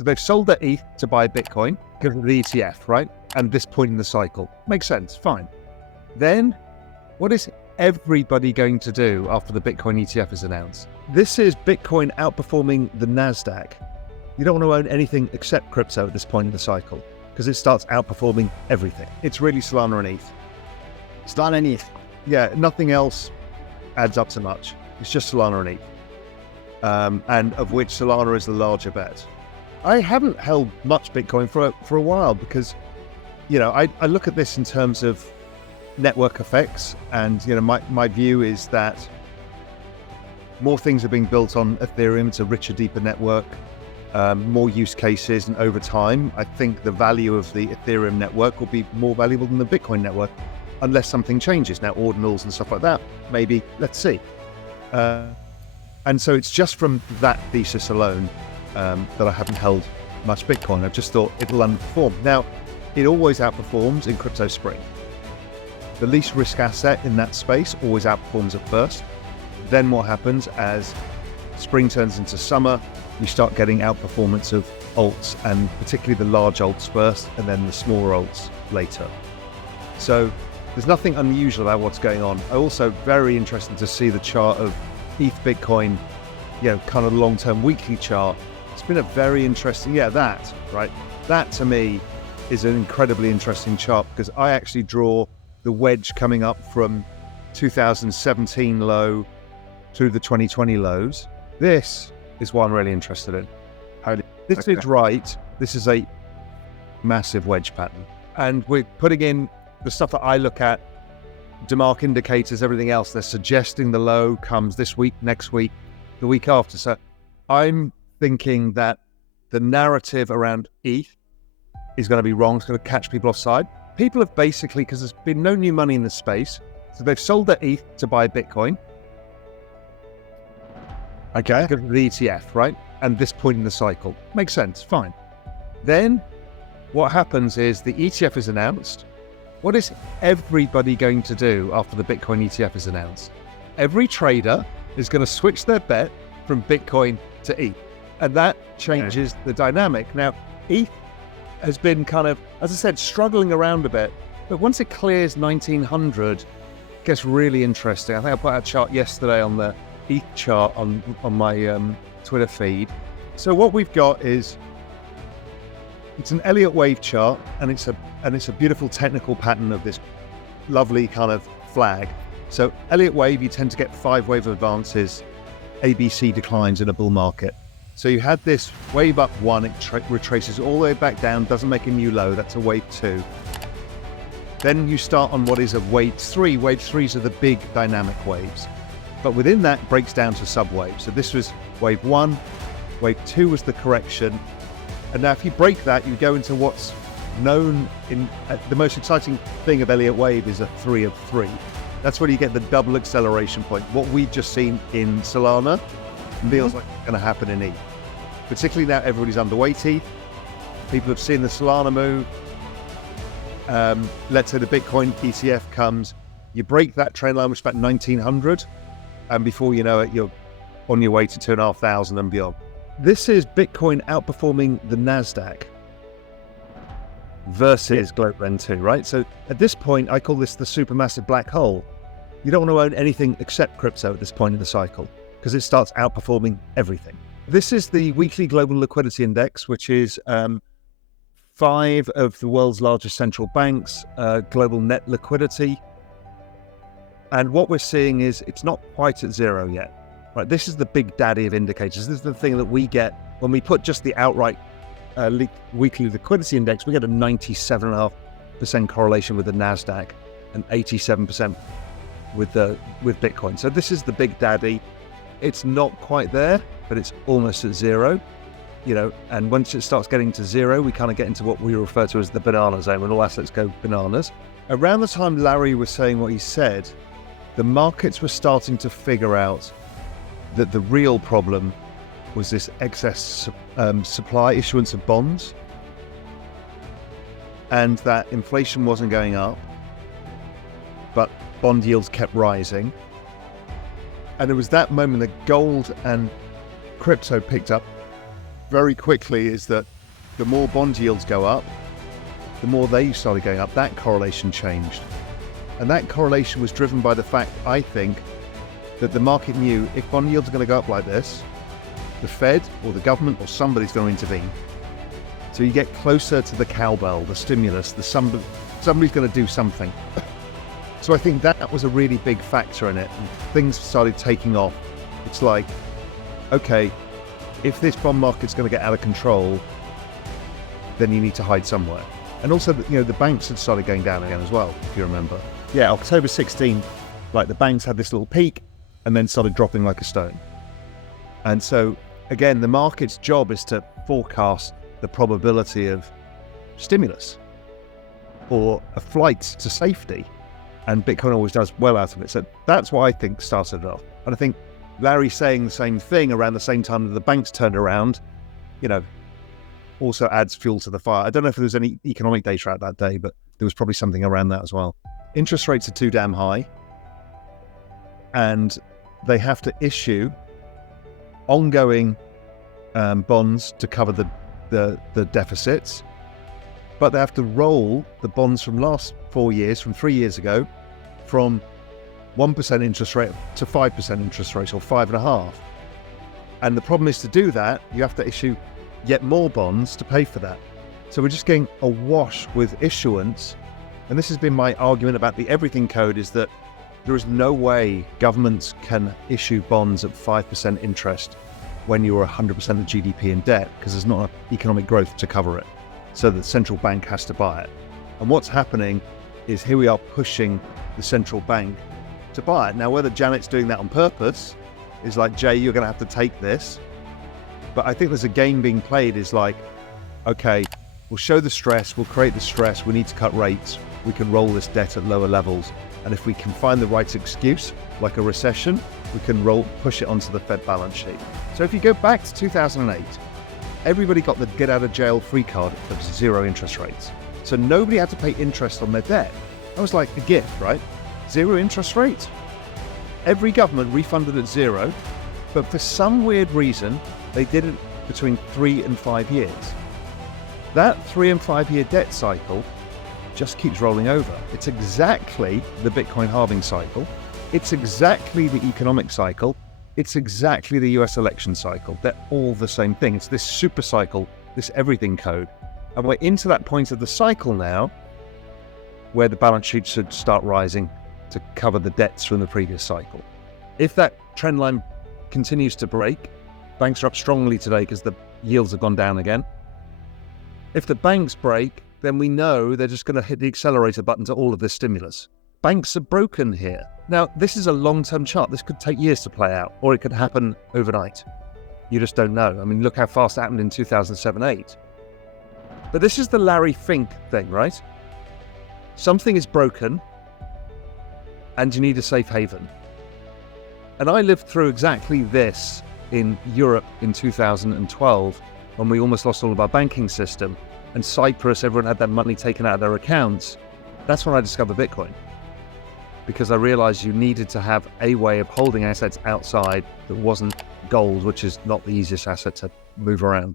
So they've sold their ETH to buy Bitcoin because of the ETF, right? And this point in the cycle. Makes sense, fine. Then, what is everybody going to do after the Bitcoin ETF is announced? This is Bitcoin outperforming the NASDAQ. You don't want to own anything except crypto at this point in the cycle because it starts outperforming everything. It's really Solana and ETH. Solana and ETH. Yeah, nothing else adds up to much. It's just Solana and ETH. And of which Solana is the larger bet. I haven't held much Bitcoin for a while because, I look at this in terms of network effects, and my view is that more things are being built on Ethereum. It's a richer, deeper network, more use cases, and over time, I think the value of the Ethereum network will be more valuable than the Bitcoin network, unless something changes. Now, ordinals and stuff like that, maybe, let's see. And so it's just from that thesis alone that I haven't held much Bitcoin. I've just thought it'll underperform. Now, it always outperforms in crypto spring. The least risk asset in that space always outperforms at first. Then what happens as spring turns into summer, you start getting outperformance of alts, and particularly the large alts first, and then the smaller alts later. So there's nothing unusual about what's going on. I'm also very interested to see the chart of ETH Bitcoin, kind of long-term weekly chart. It's been a very interesting, that to me is an incredibly interesting chart because I actually draw the wedge coming up from 2017 low through the 2020 lows. This is what I'm really interested in. This is right. This is a massive wedge pattern. And we're putting in the stuff that I look at, DeMark indicators, everything else. They're suggesting the low comes this week, next week, the week after. So I'm thinking that the narrative around ETH is going to be wrong. It's going to catch people offside. People have basically, because there's been no new money in the space, so they've sold their ETH to buy Bitcoin. Okay. Because of the ETF, right? And this point in the cycle. Makes sense, fine. Then what happens is the ETF is announced. What is everybody going to do after the Bitcoin ETF is announced? Every trader is going to switch their bet from Bitcoin to ETH. And that changes the dynamic. Now, ETH has been kind of, as I said, struggling around a bit. But once it clears 1900, it gets really interesting. I think I put out a chart yesterday on the ETH chart on my Twitter feed. So what we've got is, it's an Elliott wave chart, and it's a beautiful technical pattern of this lovely kind of flag. So Elliott wave, you tend to get 5 wave advances, ABC declines in a bull market. So you had this wave up 1, it retraces all the way back down, doesn't make a new low, that's a wave 2. Then you start on what is a wave 3. Wave 3s are the big dynamic waves. But within that, breaks down to sub-waves. So this was wave 1, wave 2 was the correction. And now if you break that, you go into what's known in, the most exciting thing of Elliott wave is a 3 of 3. That's where you get the double acceleration point. What we've just seen in Solana feels like it's going to happen in ETH. Particularly now everybody's underweight ETH. People have seen the Solana move. Let's say the Bitcoin ETF comes. You break that trend line, which is about 1900. And before you know it, you're on your way to 2,500 and beyond. This is Bitcoin outperforming the NASDAQ versus Global N2, right? So at this point, I call this the supermassive black hole. You don't want to own anything except crypto at this point in the cycle because it starts outperforming everything. This is the weekly global liquidity index, which is 5 of the world's largest central banks, global net liquidity. And what we're seeing is it's not quite at 0 yet. Right, this is the big daddy of indicators. This is the thing that we get when we put just the outright weekly liquidity index. We get a 97.5% correlation with the NASDAQ and 87% with Bitcoin. So this is the big daddy. It's not quite there, but it's almost at 0. And once it starts getting to 0, we kind of get into what we refer to as the banana zone, when all assets go bananas. Around the time Larry was saying what he said, the markets were starting to figure out that the real problem was this excess supply issuance of bonds, and that inflation wasn't going up, but bond yields kept rising. And it was that moment that gold and crypto picked up very quickly is that the more bond yields go up, the more they started going up. That correlation changed. And that correlation was driven by the fact, I think, that the market knew if bond yields are going to go up like this, the Fed or the government or somebody's going to intervene. So you get closer to the cowbell, the stimulus, somebody's going to do something. So I think that was a really big factor in it. And things started taking off. It's like, okay, if this bond market's going to get out of control, then you need to hide somewhere. And also, the banks had started going down again as well, if you remember. Yeah, October 16th, like the banks had this little peak and then started dropping like a stone. And so, again, the market's job is to forecast the probability of stimulus or a flight to safety. And Bitcoin always does well out of it. So that's what I think started it off. And I think Larry saying the same thing around the same time that the banks turned around, also adds fuel to the fire. I don't know if there was any economic data out that day, but there was probably something around that as well. Interest rates are too damn high, and they have to issue ongoing bonds to cover the deficits, but they have to roll the bonds from last 4 years, from 3 years ago, from 1% interest rate to 5% interest rate, or 5.5%. And the problem is, to do that, you have to issue yet more bonds to pay for that. So we're just getting awash with issuance. And this has been my argument about the everything code, is that there is no way governments can issue bonds at 5% interest when you're 100% of GDP in debt, because there's not enough economic growth to cover it. So the central bank has to buy it. And what's happening is, here we are pushing the central bank to buy it. Now, whether Janet's doing that on purpose is like, Jay, you're going to have to take this. But I think there's a game being played, is like, okay, we'll show the stress, we'll create the stress, we need to cut rates, we can roll this debt at lower levels. And if we can find the right excuse, like a recession, we can push it onto the Fed balance sheet. So if you go back to 2008, everybody got the get out of jail free card of 0 interest rates. So nobody had to pay interest on their debt. That was like a gift, right? 0 interest rate. Every government refunded at 0, but for some weird reason, they did it between 3 and 5 years. That 3 and 5 year debt cycle just keeps rolling over. It's exactly the Bitcoin halving cycle. It's exactly the economic cycle. It's exactly the US election cycle. They're all the same thing. It's this super cycle, this everything code. And we're into that point of the cycle now where the balance sheet should start rising to cover the debts from the previous cycle. If that trend line continues to break, banks are up strongly today because the yields have gone down again. If the banks break, then we know they're just going to hit the accelerator button to all of this stimulus. Banks are broken here. Now, this is a long-term chart. This could take years to play out, or it could happen overnight. You just don't know. I mean, look how fast it happened in 2007-8. But this is the Larry Fink thing, right? Something is broken, and you need a safe haven. And I lived through exactly this in Europe in 2012, when we almost lost all of our banking system. And Cyprus, everyone had their money taken out of their accounts. That's when I discovered Bitcoin, because I realized you needed to have a way of holding assets outside that wasn't gold, which is not the easiest asset to move around.